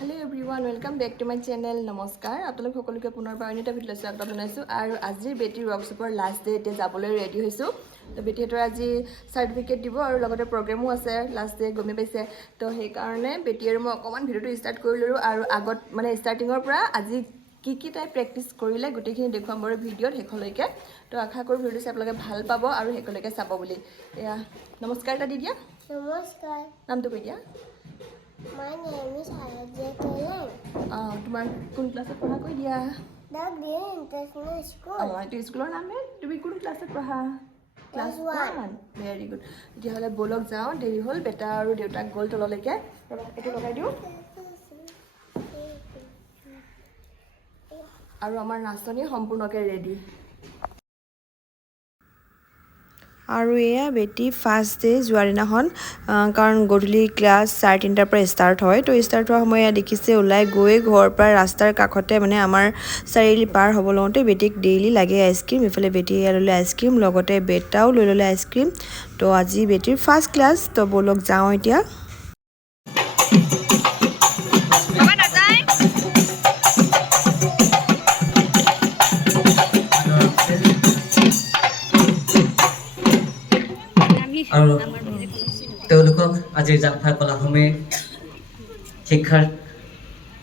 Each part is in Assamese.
Hello everyone, welcome back to my channel. Namaskar. আপোনালোক সকলোকে পুনৰবাৰ এটা ভিডিঅ' স্বাগতম জনাইছো আৰু আজি বেটি ৱৰ্কশ্বপৰ লাষ্ট ডে এতিয়া যাবলৈ ৰেডি হৈছো তো বেটিহঁতৰ আজি চাৰ্টিফিকেট দিব আৰু লগতে প্ৰগ্ৰামো আছে লাষ্ট ডে গমে পাইছে তো সেই কাৰণে বেটি আৰু মই অকমান ভিডিঅ'টো ষ্টাৰ্ট কৰি ললো আৰু আগত মানে ষ্টাৰ্টিঙৰ পৰা আজি কি তাই প্ৰেক্টিছ কৰিলে গোটেইখিনি দেখুৱাম বাৰু ভিডিঅ'ত হেকলৈকে তো আশা কৰো ভিডিঅ'টো চাই আপোনালোকে ভাল পাব আৰু হেকলৈকে চাব বুলি এয়া নমস্কাৰ এটা দি দিয়া নমস্কাৰ নামটো কৈ দিয়া My name is Harajya Kalan. তোমাৰ কোন ক্লাছত পঢ়া কৈ দিয়া The Green International School. এইটো স্কুলৰ নামে তুমি কোন ক্লাছত পঢ়া ক্লাছ 1 ভেৰি গুড তেতিয়াহ'লে বলক যাওঁ দেৰি হ'ল বেটা আৰু দেউতাক গ'ল তললৈকে এইটো লগাই দিওঁ আৰু আমাৰ নাচনী সম্পূৰ্ণকৈ ৰেডি আৰু এয়া বেটি ফাৰ্ষ্ট ডে যোৱাৰ দিনাখন কাৰণ গধূলি ক্লাছ 3:30 পৰা ষ্টাৰ্ট হয় তো ষ্টাৰ্ট হোৱাৰ সময় দেখিছে ওলাই গৈ ঘৰৰ পৰা ৰাস্তাৰ কাষতে মানে আমাৰ চাৰিআলি পাৰ হ'ব লওঁতে বেটিক ডেইলি লাগে আইচক্ৰীম ইফালে বেটি ল'লে আইচক্ৰীম লগতে বেটাও লৈ ল'লে আইচক্ৰীম তো আজি বেটিৰ ফাৰ্ষ্ট ক্লাছ তো বলক যাওঁ এতিয়া আৰু তেওঁলোকক আজিৰ জাংফা কলাভূমিৰ শিক্ষাৰ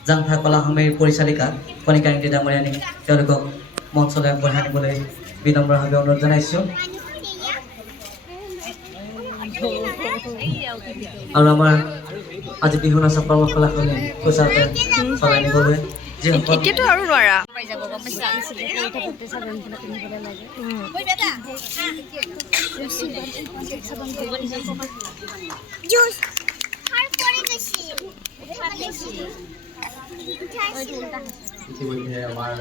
জাংফা কলাভূমিৰ পৰিচালিকা কণিকা ইন্দ্ৰী ডাঙৰীয়ানীক তেওঁলোকক মঞ্চলৈ আগবঢ়াই নিবলৈ বিনম্ৰভাৱে অনুৰোধ জনাইছোঁ আৰু আমাৰ আজি বিহু নাচৰ কৰ্মশালাখনি সুচাৰুৰূপে চলাই নিবলৈ এতিয়াতো আৰু নোৱাৰা ইতিমধ্যে আমাৰ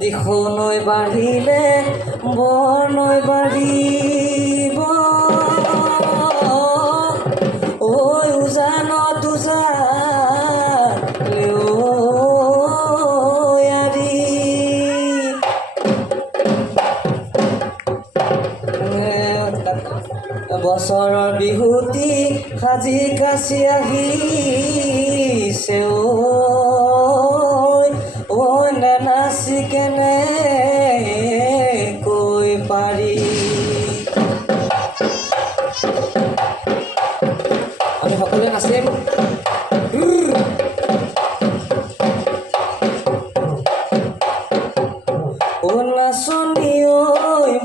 দিশলৈ বাঢ়িলে বৰ্ণৈ বাঢ়িব ঐ উজানত উজালি বছৰৰ বিহুতি সাজি কাচি আহিছে ঐ নাচি কেনে কৈ পাৰি আমি সকলোৱে নাচিম নাচনী ঐ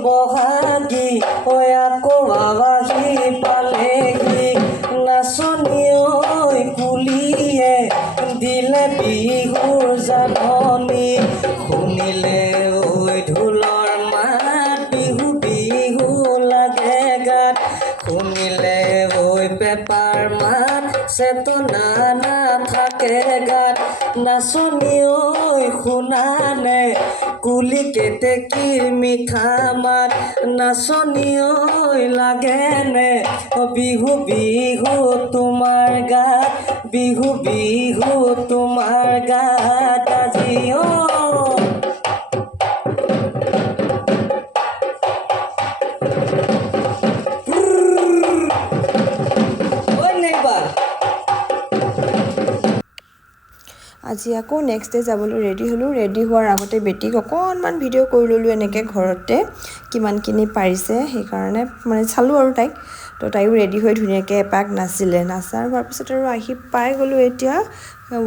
বহাগী ঐ আকৌ আৱাহী পালেহি নাচনী ঐ কুলিয়ে দিলে বিহুৰ জাননী শুনিলে ঐ ঢোলৰ মাত বিহু বিহু লাগে গাত শুনিলে ঐ পেপাৰ মাত চেতনা নাথাকে গাত নাচনী ঐ শুনানে কুলি কেতেকীৰ মিঠা মাত নাচনী ঐ লাগেনে বিহু বিহু তোমাৰ গাত বিহু বিহু তোমাৰ গাত আজি আজি আকৌ নেক্সট ডে যাবলৈ ৰেডি হ'লোঁ ৰেডি হোৱাৰ আগতে বেটিক অকণমান ভিডিঅ' কৰি ল'লোঁ এনেকৈ ঘৰতে কিমানখিনি পাৰিছে সেইকাৰণে মানে চালোঁ আৰু তাইক তো তাইও ৰেডি হৈ ধুনীয়াকৈ এপাক নাচিলে নাচাৰ হোৱাৰ পিছত আৰু আহি পাই গ'লোঁ এতিয়া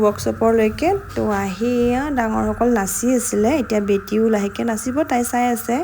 ৱৰ্কশ্বপৰলৈকে তো আহি ডাঙৰসকল নাচি আছিলে এতিয়া বেটিও লাহেকৈ নাচিব তাই চাই আছে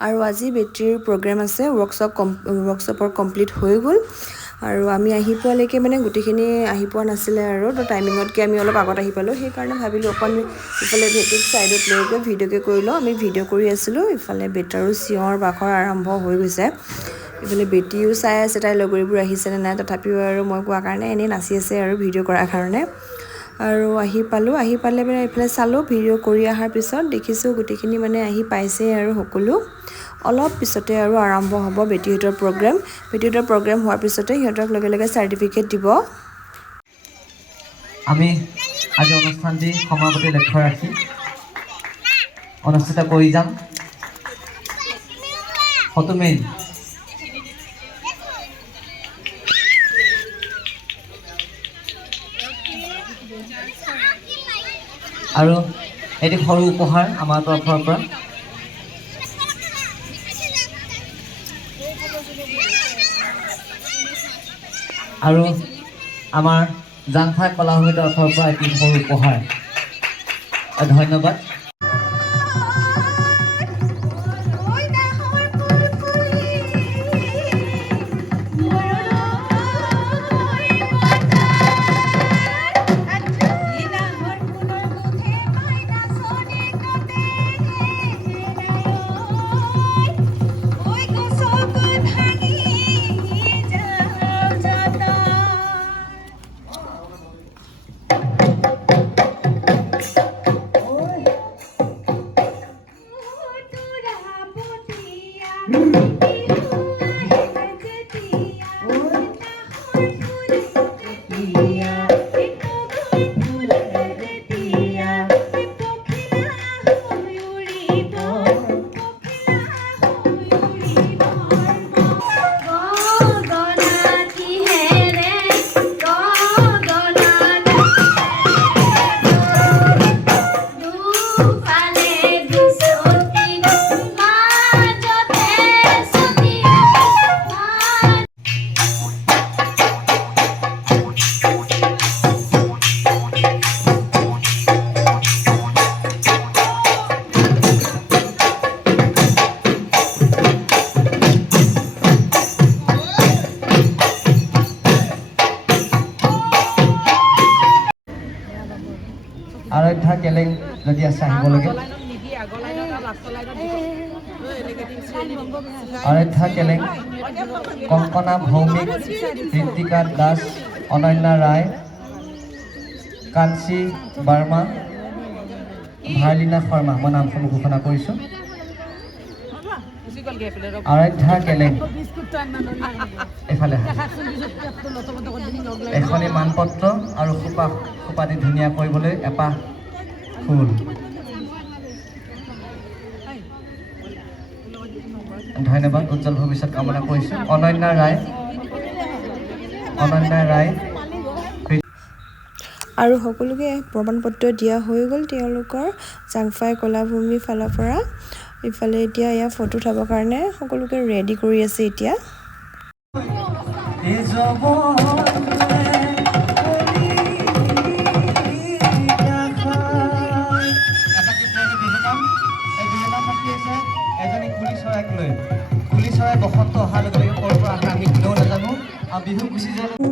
আৰু আজি বেটৰীৰ প্ৰগ্ৰেম আছে ৱৰ্কশ্বপৰ কমপ্লিট হৈ গ'ল আৰু আমি আহি পোৱালৈকে মানে গোটেইখিনি আহি পোৱা নাছিলে আৰু তো টাইমিঙতকৈ আমি অলপ আগত আহি পালোঁ সেইকাৰণে ভাবিলোঁ অকণ ইফালে বেটীক ছাইডত লৈ গৈ ভিডিঅ'কে কৰি লওঁ আমি ভিডিঅ' কৰি আছিলোঁ ইফালে বেটাৰো চিঞৰ বাখৰ আৰম্ভ হৈ গৈছে ইফালে বেটীও চাই আছে তাইৰ লগৰীবোৰ আহিছেনে নাই তথাপিও আৰু মই কোৱা কাৰণে এনেই নাচি আছে আৰু ভিডিঅ' কৰাৰ কাৰণে আৰু আহি পালে মানে এইফালে চালোঁ ভিডিঅ' কৰি অহাৰ পিছত দেখিছোঁ গোটেইখিনি মানে আহি পাইছে আৰু সকলো অলপ পিছতে আৰু আৰম্ভ হ'ব বেটীহঁতৰ প্ৰগ্ৰেম হোৱাৰ পিছতে সিহঁতক লগে লগে চাৰ্টিফিকেট দিব আমি আজি অনুষ্ঠানটি সমাপতি লক্ষ্য ৰাখি অনুষ্ঠিত কৰি যাম ফটো মেইন আৰু এটি সৰু উপহাৰ আমাৰ তৰফৰ পৰা আৰু আমাৰ জাংফাই কলা সমিতিৰ তৰফৰ পৰা এটি সৰু উপহাৰ ধন্যবাদ আৰাধ্যা কেলেং যদি আছে আহিব লাগে আৰাধ্যা কেলেং কংকনা ভৌমিক ঋতিকা দাস অনন্যা ৰায় কাঞ্চী বাৰ্মা ভাৰলীনা শৰ্মা মই নামসমূহ ঘোষণা কৰিছোঁ আৰাধ্যা কেলেং এফালে এখনি মানপত্ৰ আৰু খোপাটি ধুনীয়া কৰিবলৈ এপাহ ফুল ধন্যবাদ উজ্জ্বল ভৱিষ্যত কামনা কৰিছোঁ অনন্যা ৰায় আৰু সকলোকে প্ৰমাণ পত্ৰ দিয়া হৈ গ'ল তেওঁলোকৰ জাংফাই কলাভূমিৰ ফালৰ পৰা ইফালে এতিয়া এয়া ফটো উঠাবৰ কাৰণে সকলোকে ৰেডি কৰি আছে এতিয়া এই জবনে বসন্ত অহাৰ লগে লগে ক'ৰ পৰা আহে আমি কোনেও নাজানো আৰু বিহু গুচি যোৱা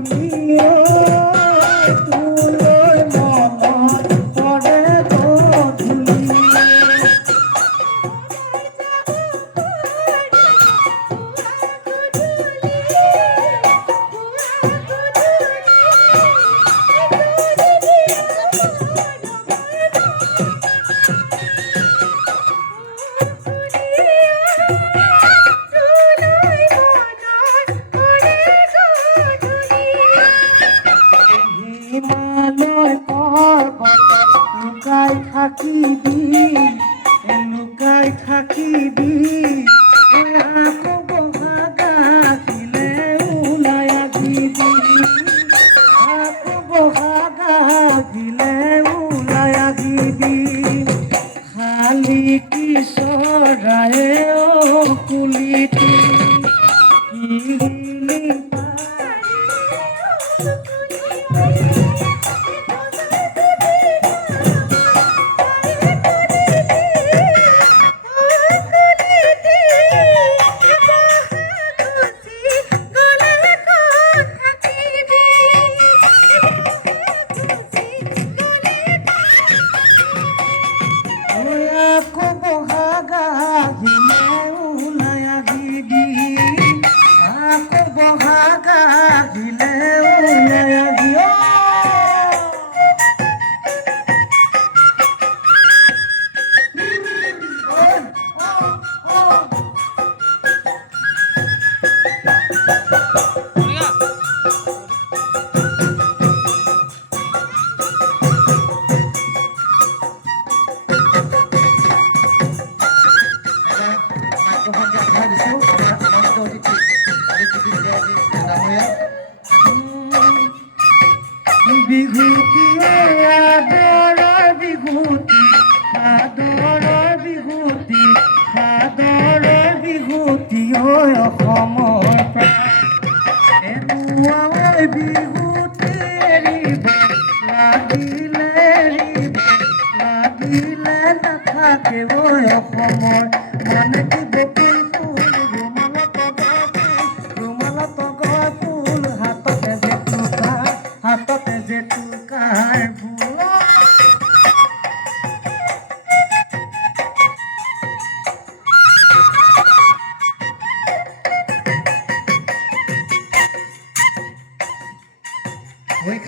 লুকাই থাকিবি আকৌ বহাগা দিলে ওলাই আহিবি আকৌ বহাগা দিলে ওলাই আহিবি খালি কি চৰায়ে কুলিটি বিহুতি আদৰৰ বিহুতি আদৰৰ বিহুতি আদৰৰ বিহুতি অসমৰ এনেকুৱা বিহুতি লাগিলে নাথাকে অসমৰ মানে কি বকুল ফুল ৰুমালত ফুল হাততে জেতুকাৰ ফুল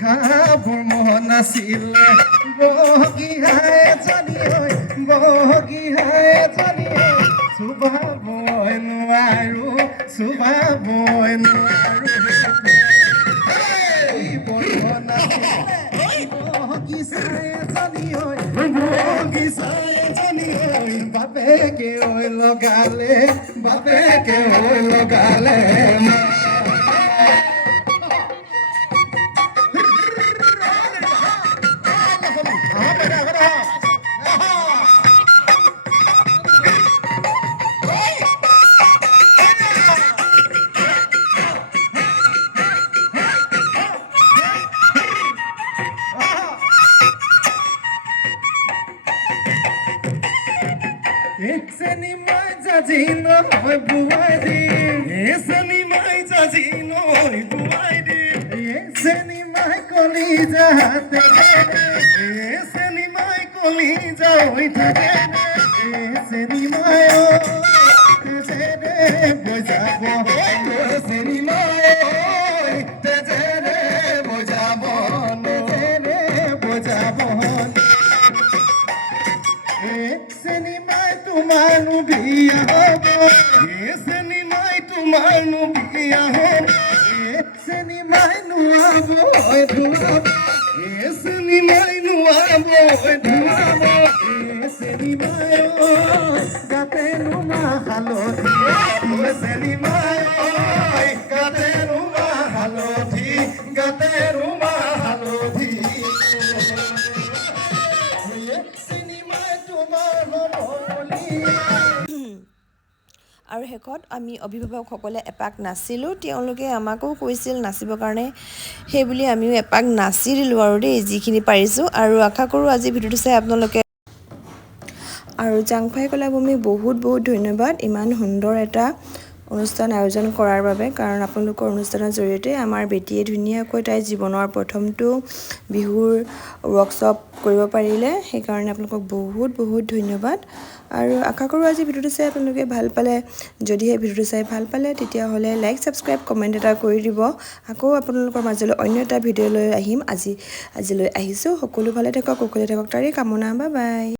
খাবৰ মন আছিলে বগীহাই জানি চুবাবই নোৱাৰো বাপেকে লগালে Eseni mai jajino hoy buaidi Eseni mai jajino hoy buaidi Eseni mai koli jahate Eseni mai koli jaoi thake Eseni mai o tejere bojabo Eseni mai o tejere bojabo Tumanu biya hobo Eseni mai tumanu biya hobo Eseni mai nuabo duabo Eseni mai nuabo duabo Eseni mai o gatenu mahaloti Eseni mai o gatenu mahaloti আৰু শেষত আমি অভিভাৱকসকলে এপাক নাচিলোঁ তেওঁলোকে আমাকো কৈছিল নাচিবৰ কাৰণে সেইবুলি আমিও এপাক নাচি দিলোঁ আৰু দেই যিখিনি পাৰিছোঁ আৰু আশা কৰোঁ আজি ভিডিঅ'টো চাই আপোনালোকে আৰু জাংফাই কলাভূমিক বহুত ধন্যবাদ ইমান সুন্দৰ এটা অনুষ্ঠান আয়োজন কৰাৰ বাবে কাৰণ আপোনালোকৰ অনুষ্ঠানৰ জৰিয়তে আমাৰ বেটীয়ে ধুনীয়াকৈ তাইৰ জীৱনৰ প্ৰথমটো বিহুৰ ৱৰ্কশ্বপ কৰিব পাৰিলে সেইকাৰণে আপোনালোকক বহুত ধন্যবাদ আৰু আশা কৰোঁ আজি ভিডিঅ'টো চাই আপোনালোকে ভাল পালে যদিহে ভিডিঅ'টো চাই ভাল পালে তেতিয়াহ'লে লাইক ছাবস্ক্ৰাইব কমেণ্ট এটা কৰি দিব আকৌ আপোনালোকৰ মাজলৈ অন্য এটা ভিডিঅ' লৈ আহিম আজিলৈ আহিছোঁ সকলো ভালে থাকক কুশলে থাকক তাৰে কামনা বাই বাই